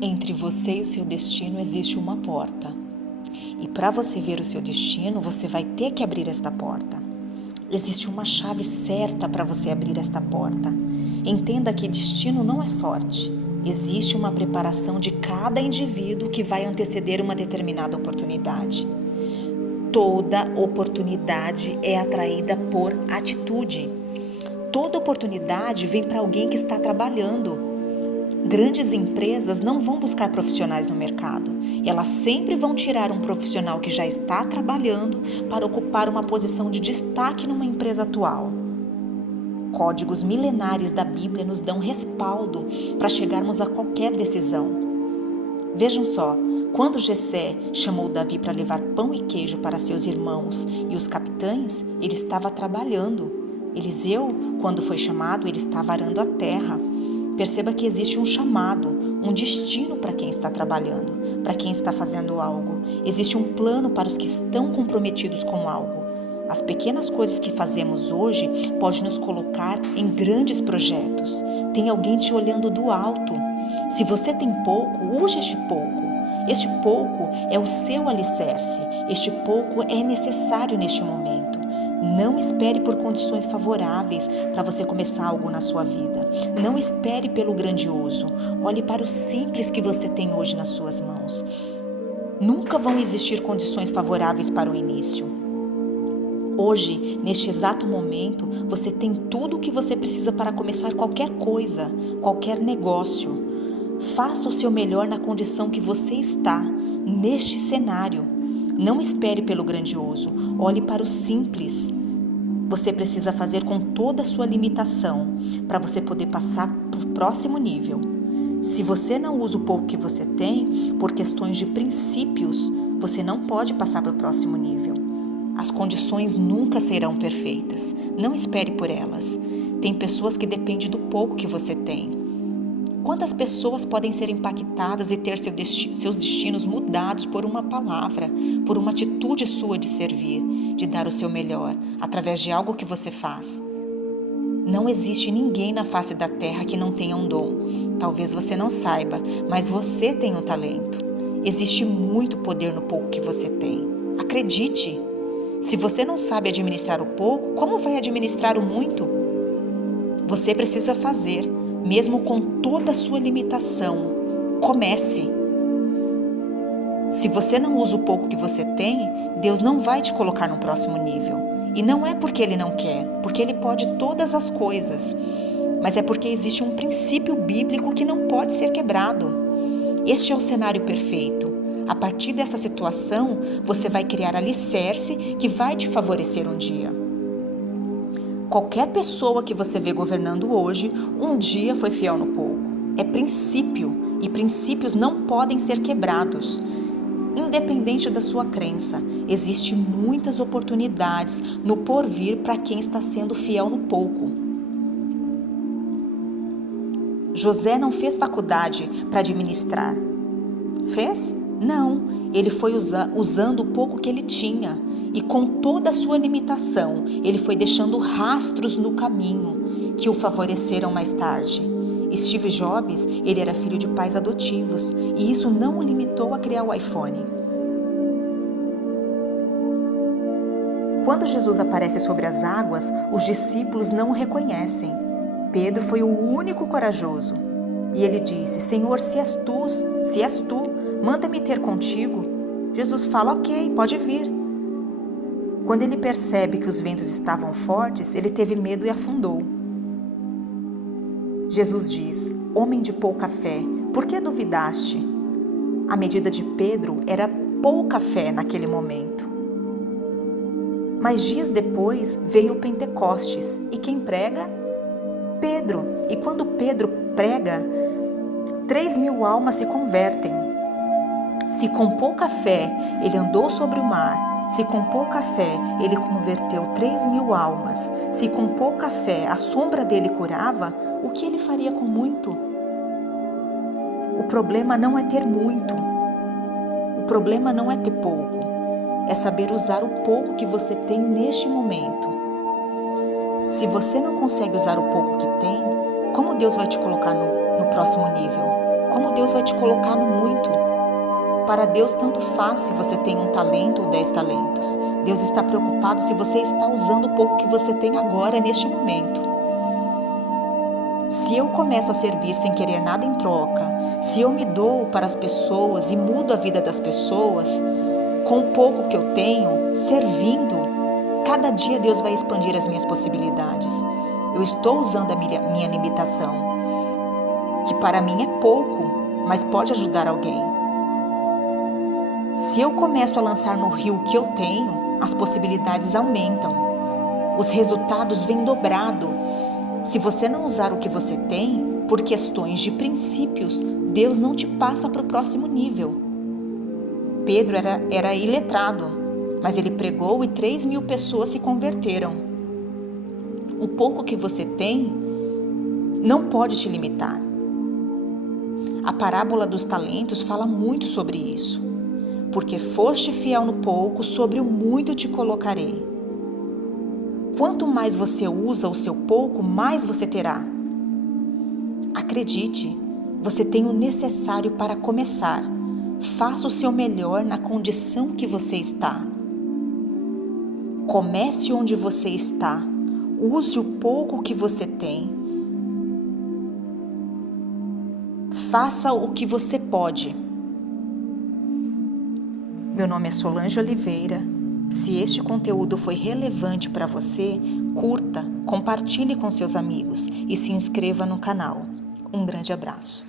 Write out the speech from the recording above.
Entre você e o seu destino existe uma porta. E para você ver o seu destino, você vai ter que abrir esta porta. Existe uma chave certa para você abrir esta porta. Entenda que destino não é sorte. Existe uma preparação de cada indivíduo que vai anteceder uma determinada oportunidade. Toda oportunidade é atraída por atitude. Toda oportunidade vem para alguém que está trabalhando. Grandes empresas não vão buscar profissionais no mercado. Elas sempre vão tirar um profissional que já está trabalhando para ocupar uma posição de destaque numa empresa atual. Códigos milenares da Bíblia nos dão respaldo para chegarmos a qualquer decisão. Vejam só, quando Jessé chamou Davi para levar pão e queijo para seus irmãos e os capitães, ele estava trabalhando. Eliseu, quando foi chamado, ele estava arando a terra. Perceba que existe um chamado, um destino para quem está trabalhando, para quem está fazendo algo. Existe um plano para os que estão comprometidos com algo. As pequenas coisas que fazemos hoje podem nos colocar em grandes projetos. Tem alguém te olhando do alto. Se você tem pouco, use este pouco. Este pouco é o seu alicerce. Este pouco é necessário neste momento. Não espere por condições favoráveis para você começar algo na sua vida. Não espere pelo grandioso. Olhe para o simples que você tem hoje nas suas mãos. Nunca vão existir condições favoráveis para o início. Hoje, neste exato momento, você tem tudo o que você precisa para começar qualquer coisa, qualquer negócio. Faça o seu melhor na condição que você está, neste cenário. Não espere pelo grandioso, olhe para o simples. Você precisa fazer com toda a sua limitação para você poder passar para o próximo nível. Se você não usa o pouco que você tem, por questões de princípios, você não pode passar para o próximo nível. As condições nunca serão perfeitas. Não espere por elas. Tem pessoas que dependem do pouco que você tem. Quantas pessoas podem ser impactadas e ter seus destinos mudados por uma palavra, por uma atitude sua de servir, de dar o seu melhor, através de algo que você faz? Não existe ninguém na face da terra que não tenha um dom. Talvez você não saiba, mas você tem um talento. Existe muito poder no pouco que você tem. Acredite! Se você não sabe administrar o pouco, como vai administrar o muito? Você precisa fazer, mesmo com toda a sua limitação. Comece. Se você não usa o pouco que você tem, Deus não vai te colocar no próximo nível. E não é porque Ele não quer, porque Ele pode todas as coisas. Mas é porque existe um princípio bíblico que não pode ser quebrado. Este é o cenário perfeito. A partir dessa situação, você vai criar alicerce que vai te favorecer um dia. Qualquer pessoa que você vê governando hoje, um dia foi fiel no pouco. É princípio, e princípios não podem ser quebrados. Independente da sua crença, existem muitas oportunidades no porvir para quem está sendo fiel no pouco. José não fez faculdade para administrar. Fez? Não, ele foi usando o pouco que ele tinha e com toda a sua limitação, ele foi deixando rastros no caminho que o favoreceram mais tarde. Steve Jobs, ele era filho de pais adotivos e isso não o limitou a criar o iPhone. Quando Jesus aparece sobre as águas, os discípulos não o reconhecem. Pedro foi o único corajoso. E ele disse: Senhor, se és tu, manda-me ter contigo. Jesus fala: ok, pode vir. Quando ele percebe que os ventos estavam fortes, ele teve medo e afundou. Jesus diz: homem de pouca fé, por que duvidaste? A medida de Pedro era pouca fé naquele momento. Mas dias depois veio o Pentecostes, e quem prega? Pedro. E quando Pedro prega, 3.000 almas se convertem. Se com pouca fé ele andou sobre o mar, se com pouca fé ele converteu 3.000 almas, se com pouca fé a sombra dele curava, o que ele faria com muito? O problema não é ter muito. O problema não é ter pouco. É saber usar o pouco que você tem neste momento. Se você não consegue usar o pouco que tem, como Deus vai te colocar no próximo nível? como Deus vai te colocar no muito. Para Deus tanto faz se você tem 1 talento ou 10 talentos. Deus está preocupado se você está usando o pouco que você tem agora, neste momento. Se eu começo a servir sem querer nada em troca, se eu me dou para as pessoas e mudo a vida das pessoas, com o pouco que eu tenho, servindo, cada dia Deus vai expandir as minhas possibilidades. Eu estou usando a minha limitação, que para mim é pouco, mas pode ajudar alguém. Se eu começo a lançar no rio o que eu tenho, as possibilidades aumentam. Os resultados vêm dobrado. Se você não usar o que você tem, por questões de princípios, Deus não te passa para o próximo nível. Pedro era iletrado, mas ele pregou e 3.000 pessoas se converteram. O pouco que você tem não pode te limitar. A parábola dos talentos fala muito sobre isso. Porque foste fiel no pouco, sobre o muito te colocarei. Quanto mais você usa o seu pouco, mais você terá. Acredite, você tem o necessário para começar. Faça o seu melhor na condição que você está. Comece onde você está. Use o pouco que você tem. Faça o que você pode. Meu nome é Solange Oliveira. Se este conteúdo foi relevante para você, curta, compartilhe com seus amigos e se inscreva no canal. Um grande abraço.